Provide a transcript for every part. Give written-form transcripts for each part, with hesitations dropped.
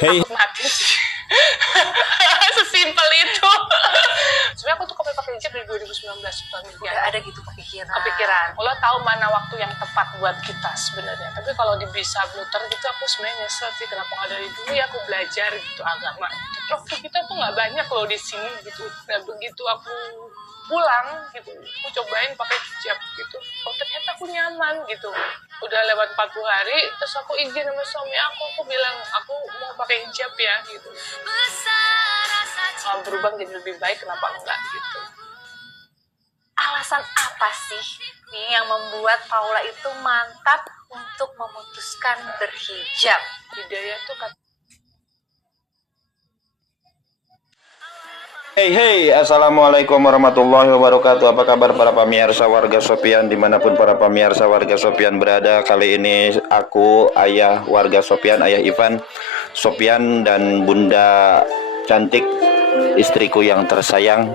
Hey, takut mati sih. Sesimpel itu. Sebenarnya aku tuh pakai hijab dari 2019 Udah ada gitu kepikiran. Lo tahu mana waktu yang tepat buat kita sebenarnya. Tapi kalau bisa bluter gitu, aku sebenarnya nyesel sih kenapa nggak dari dulu ya aku belajar gitu agama. Waktu kita tuh nggak banyak loh di sini gitu. Nah begitu aku pulang gitu, aku cobain pakai hijab gitu. Oh ternyata aku nyaman gitu. Udah lewat 40 hari, terus aku izin sama suami aku bilang aku mau pakai hijab ya gitu. Kalau berubah jadi lebih baik kenapa enggak gitu. Alasan apa sih nih yang membuat Paula itu mantap untuk memutuskan berhijab? Hidayah tuh hey, assalamualaikum warahmatullahi wabarakatuh. Apa kabar para pemirsa warga Sopian dimanapun para pemirsa warga Sopian berada? Kali ini aku, ayah warga Sopian, ayah Ivan Sopian dan Bunda Cantik, istriku yang tersayang.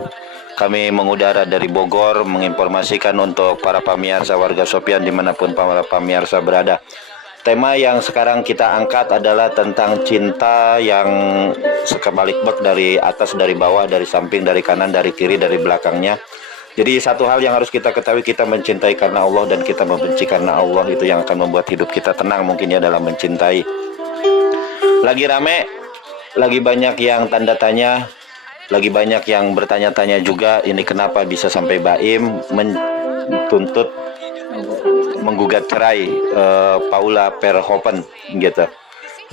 Kami mengudara dari Bogor menginformasikan untuk para pemirsa warga Sopian dimanapun para pemirsa berada. Tema yang sekarang kita angkat adalah tentang cinta yang sekebalik bak, dari atas, dari bawah, dari samping, dari kanan, dari kiri, dari belakangnya. Jadi satu hal yang harus kita ketahui, kita mencintai karena Allah dan kita membenci karena Allah. Itu yang akan membuat hidup kita tenang mungkin ya dalam mencintai. Lagi rame, lagi banyak yang tanda tanya, lagi banyak yang bertanya-tanya juga, ini kenapa bisa sampai Baim menuntut menggugat cerai Paula Verhoeven gitu.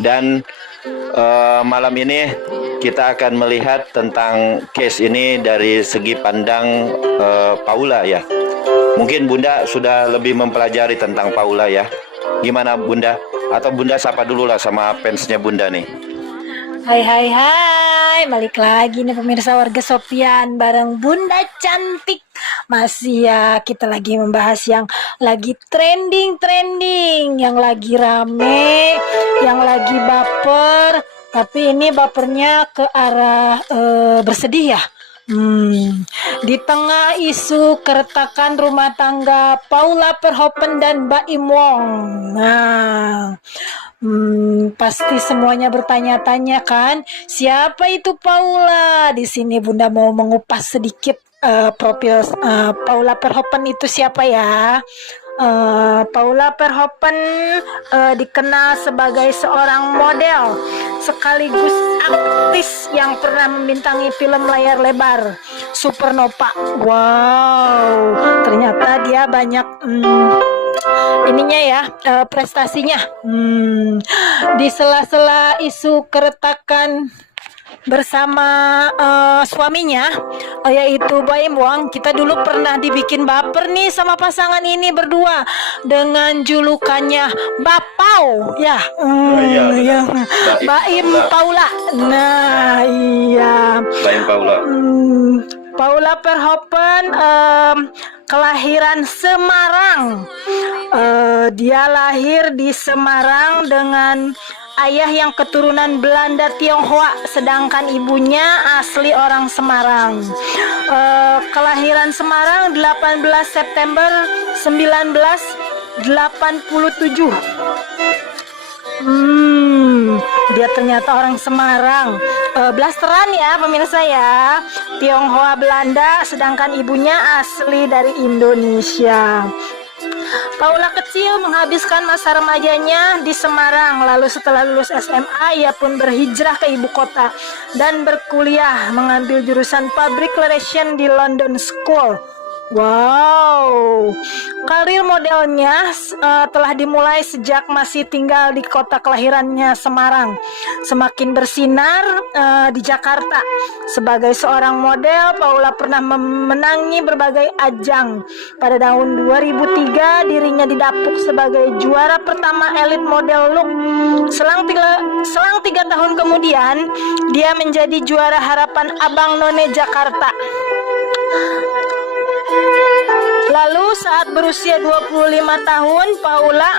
Dan malam ini kita akan melihat tentang case ini dari segi pandang Paula ya. Mungkin Bunda sudah lebih mempelajari tentang Paula ya. Gimana Bunda? Atau Bunda sapa dulu lah sama fansnya Bunda nih. Hai, balik lagi nih pemirsa warga Sopian bareng Bunda Cantik. Masih ya kita lagi membahas yang lagi trending, yang lagi rame, yang lagi baper. Tapi ini bapernya ke arah bersedih ya. Di tengah isu keretakan rumah tangga Paula Verhoeven dan Baim Wong. Nah, pasti semuanya bertanya-tanya kan, siapa itu Paula? Di sini Bunda mau mengupas sedikit profil Paula Verhoeven itu siapa ya? Paula Verhoeven dikenal sebagai seorang model sekaligus artis yang pernah membintangi film layar lebar Supernova. Wow, ternyata dia banyak ininya ya, prestasinya. Di sela-sela isu keretakan bersama suaminya yaitu Baim Wong, kita dulu pernah dibikin baper nih sama pasangan ini berdua dengan julukannya Bapau ya. Ya. Baim Paula. Nah iya, Baim Paula. Paula Verhoeven kelahiran Semarang. Dia lahir di Semarang dengan ayah yang keturunan Belanda Tionghoa, sedangkan ibunya asli orang Semarang. Kelahiran Semarang 18 September 1987. Dia ternyata orang Semarang. Blasteran ya pemirsa ya. Tionghoa Belanda, sedangkan ibunya asli dari Indonesia. Paula kecil menghabiskan masa remajanya di Semarang. Lalu setelah lulus SMA, ia pun berhijrah ke ibu kota dan berkuliah mengambil jurusan Public Relations di London School. Wow, karir modelnya telah dimulai sejak masih tinggal di kota kelahirannya Semarang. Semakin bersinar di Jakarta. Sebagai seorang model, Paula pernah memenangi berbagai ajang. Pada tahun 2003, dirinya didapuk sebagai juara pertama Elite Model Look. Selang 3 tahun kemudian, dia menjadi juara harapan Abang None Jakarta. Lalu saat berusia 25 tahun, Paula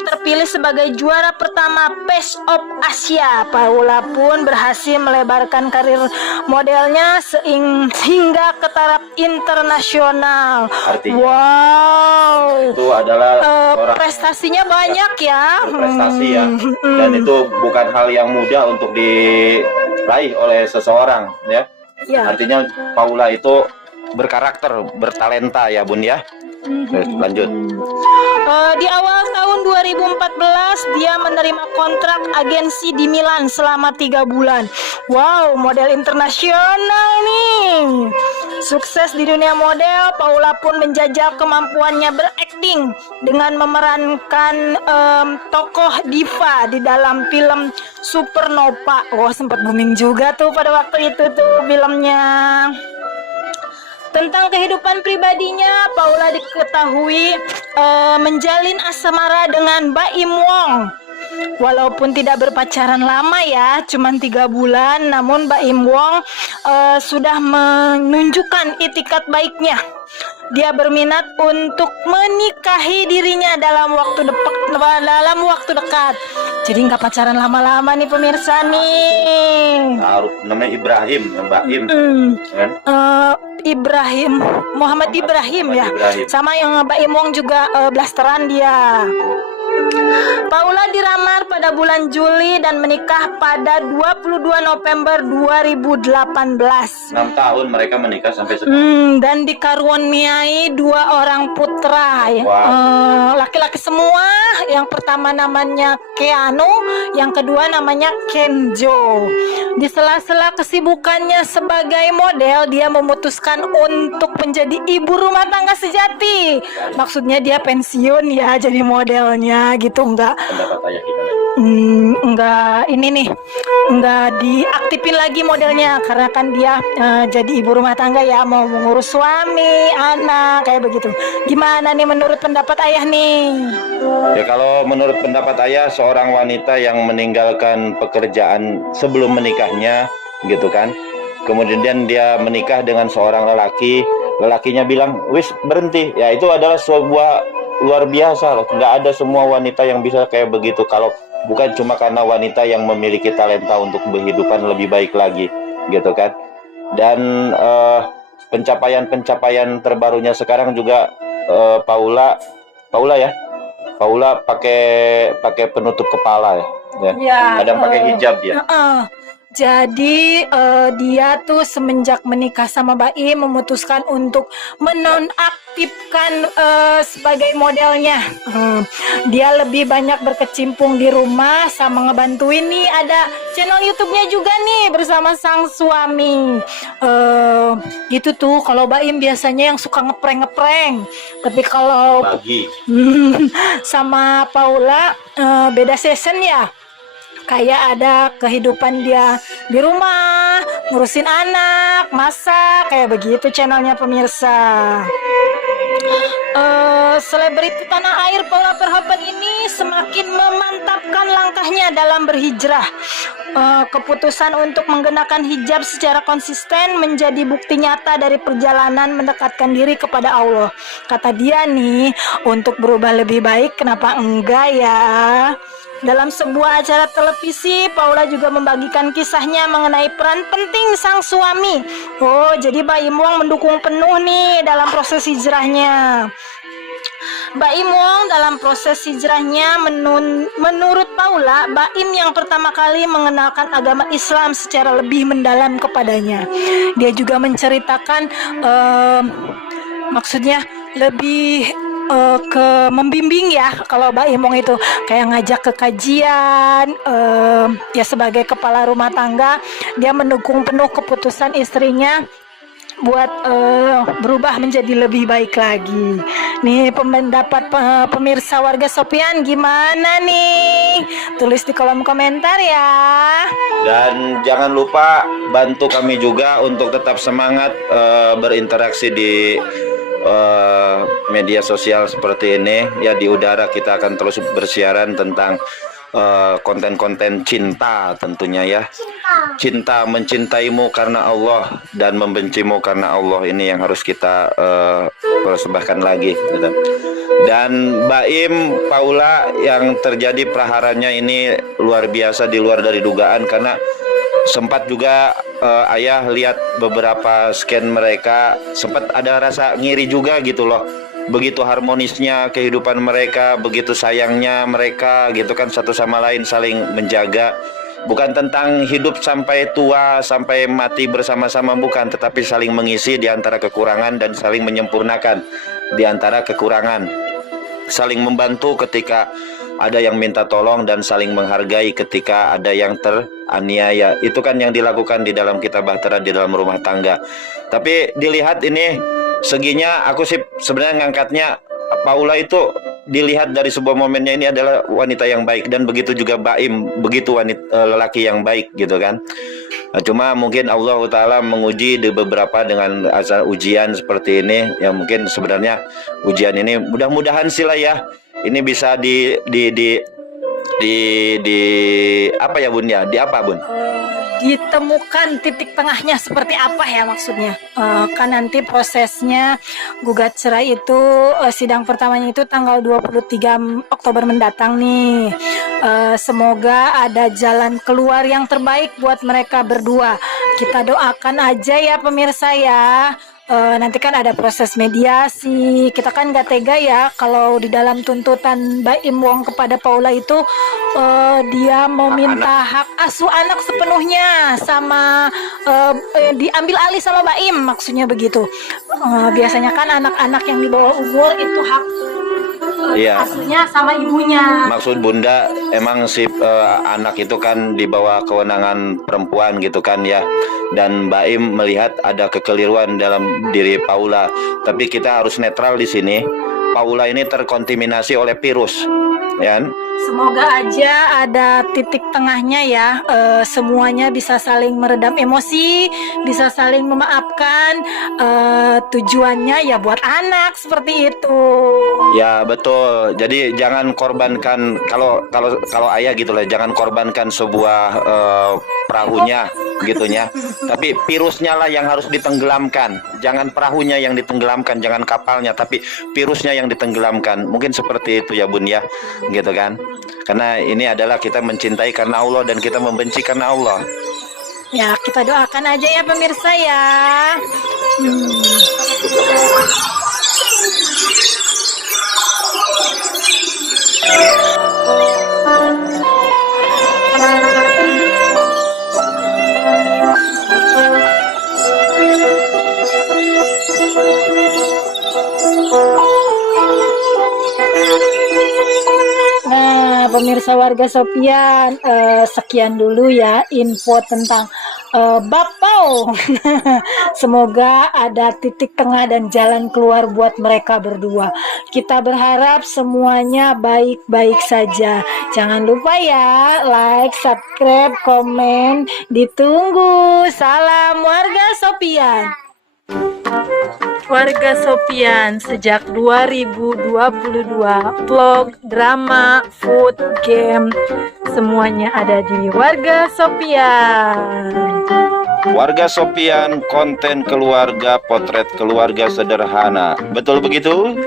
terpilih sebagai juara pertama Face of Asia. Paula pun berhasil melebarkan karir modelnya hingga ke taraf internasional. Artinya Wow. itu adalah orang Prestasinya banyak ya. berprestasi ya, dan itu bukan hal yang mudah untuk diraih oleh seseorang ya. Ya. Artinya Paula itu berkarakter, bertalenta ya Bun ya. Terus lanjut. Di awal tahun 2014 dia menerima kontrak agensi di Milan selama 3 bulan. Wow, model internasional nih. Sukses di dunia model, Paula pun menjajal kemampuannya berakting dengan memerankan tokoh diva di dalam film Supernova. Wah, sempat booming juga tuh pada waktu itu tuh filmnya. Tentang kehidupan pribadinya, Paula diketahui menjalin asmara dengan Baim Wong. Walaupun tidak berpacaran lama ya, cuman 3 bulan, namun Baim Wong sudah menunjukkan itikat baiknya. Dia berminat untuk menikahi dirinya dalam waktu dekat. Jadi nggak pacaran lama-lama nih pemirsa nih. Namanya Ibrahim, Baim kan? Ibrahim, Muhammad Ibrahim ya. Ibrahim. Sama yang Baim Wong juga blasteran dia. Paula dilamar pada bulan Juli dan menikah pada 22 November 2018. 6 tahun mereka menikah sampai sekarang. Dan dikaruniai 2 orang putra ya. Wow. Laki-laki semua. Yang pertama namanya Keanu, yang kedua namanya Kenjo. Di sela-sela kesibukannya sebagai model, dia memutuskan untuk menjadi ibu rumah tangga sejati. Maksudnya dia pensiun ya jadi modelnya gitu, enggak Pendapat ayah gimana? enggak ini nih, enggak diaktifin lagi modelnya karena kan dia jadi ibu rumah tangga ya, mau mengurus suami, anak kayak begitu. Gimana nih menurut pendapat ayah nih? Ya kalau menurut pendapat ayah, seorang wanita yang meninggalkan pekerjaan sebelum menikahnya gitu kan, kemudian dia menikah dengan seorang lelaki, lelakinya bilang wis berhenti, ya itu adalah sebuah luar biasa loh. Nggak ada semua wanita yang bisa kayak begitu, kalau bukan cuma karena wanita yang memiliki talenta untuk kehidupan lebih baik lagi gitu kan. Dan pencapaian terbarunya sekarang juga Paula pakai penutup kepala ya. Ya, Kadang pakai hijab dia. Jadi dia tuh semenjak menikah sama Baim memutuskan untuk menonaktifkan sebagai modelnya. Dia lebih banyak berkecimpung di rumah sama ngebantuin nih, ada channel YouTube-nya juga nih bersama sang suami. Gitu tuh kalau Baim biasanya yang suka ngeprank. Tapi kalau Bagi. sama Paula beda season ya. Kayak ada kehidupan dia di rumah, ngurusin anak, masak, kayak begitu channelnya pemirsa. Selebriti tanah air Paula Verhoeven ini semakin memantapkan langkahnya dalam berhijrah. Keputusan untuk menggunakan hijab secara konsisten menjadi bukti nyata dari perjalanan mendekatkan diri kepada Allah. Kata dia nih, untuk berubah lebih baik, kenapa enggak ya? Dalam sebuah acara televisi, Paula juga membagikan kisahnya mengenai peran penting sang suami. Oh, jadi Baim Wong mendukung penuh nih dalam proses hijrahnya. Baim Wong dalam proses hijrahnya menurut Paula, Baim yang pertama kali mengenalkan agama Islam secara lebih mendalam kepadanya. Dia juga menceritakan maksudnya lebih ke membimbing ya. Kalau Baim Wong itu kayak ngajak ke kajian, ya sebagai kepala rumah tangga dia mendukung penuh keputusan istrinya buat berubah menjadi lebih baik lagi. Nih pendapat pemirsa warga Sopian gimana nih? Tulis di kolom komentar ya. Dan jangan lupa bantu kami juga untuk tetap semangat berinteraksi di media sosial seperti ini ya. Di udara kita akan terus bersiaran tentang konten-konten cinta tentunya ya. Cinta, mencintaimu karena Allah dan membencimu karena Allah, ini yang harus kita persembahkan lagi gitu. Dan Baim Paula yang terjadi praharanya ini luar biasa, di luar dari dugaan, karena Sempat juga ayah lihat beberapa scan mereka, sempat ada rasa ngiri juga gitu loh. Begitu harmonisnya kehidupan mereka, begitu sayangnya mereka gitu kan, satu sama lain saling menjaga. Bukan tentang hidup sampai tua, sampai mati bersama-sama, bukan, tetapi saling mengisi di antara kekurangan dan saling menyempurnakan di antara kekurangan. Saling membantu ketika ada yang minta tolong dan saling menghargai ketika ada yang teraniaya. Itu kan yang dilakukan di dalam Kitab Bahtera, di dalam rumah tangga. Tapi dilihat ini seginya, aku sih sebenarnya ngangkatnya Paula itu dilihat dari sebuah momennya ini adalah wanita yang baik, dan begitu juga Baim, begitu lelaki yang baik gitu kan. Nah, cuma mungkin Allah Ta'ala menguji di beberapa dengan asal ujian seperti ini, yang mungkin sebenarnya ujian ini mudah-mudahan sih lah ya, ini bisa di apa ya Bun ya, di apa Bun? Ditemukan titik tengahnya seperti apa ya maksudnya. Kan nanti prosesnya gugat cerai itu sidang pertamanya itu tanggal 23 Oktober mendatang nih. Semoga ada jalan keluar yang terbaik buat mereka berdua. Kita doakan aja ya pemirsa ya. Nanti kan ada proses mediasi. Kita kan gak tega ya kalau di dalam tuntutan Baim Wong kepada Paula itu dia mau minta hak asuh anak sepenuhnya sama diambil alih sama Baim, maksudnya begitu. Biasanya kan anak-anak yang di bawah umur itu hak asuhnya sama ibunya. Maksud Bunda, emang si anak itu kan di bawah kewenangan perempuan gitu kan ya. Dan Baim melihat ada kekeliruan dalam diri Paula. Tapi kita harus netral di sini. Paula ini terkontaminasi oleh virus, ya. Semoga aja ada titik tengahnya ya, semuanya bisa saling meredam emosi, bisa saling memaafkan, tujuannya ya buat anak seperti itu. Ya betul. Jadi jangan korbankan, kalau ayah gitu lah, jangan korbankan sebuah perahunya gitunya. Tapi virusnya lah yang harus ditenggelamkan. Jangan perahunya yang ditenggelamkan, jangan kapalnya, tapi virusnya yang ditenggelamkan. Mungkin seperti itu ya Bun ya, gitu kan. Karena ini adalah kita mencintai karena Allah dan kita membenci karena Allah. Ya, kita doakan aja ya pemirsa ya. Pemirsa warga Sopian, sekian dulu ya info tentang Bapau. Semoga ada titik tengah dan jalan keluar buat mereka berdua. Kita berharap semuanya baik-baik saja. Jangan lupa ya, like, subscribe, komen, ditunggu. Salam warga Sopian. Warga Sopian, sejak 2022, vlog, drama, food, game, semuanya ada di Warga Sopian. Warga Sopian, konten keluarga, potret keluarga sederhana. Betul begitu?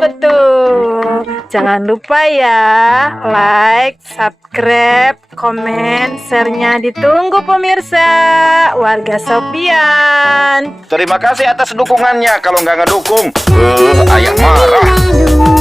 Betul. Jangan lupa ya, like, subscribe, komen, share-nya ditunggu pemirsa Warga Sopian. Terima kasih atas dukungannya. Kalau nggak ngedukung, ayah marah.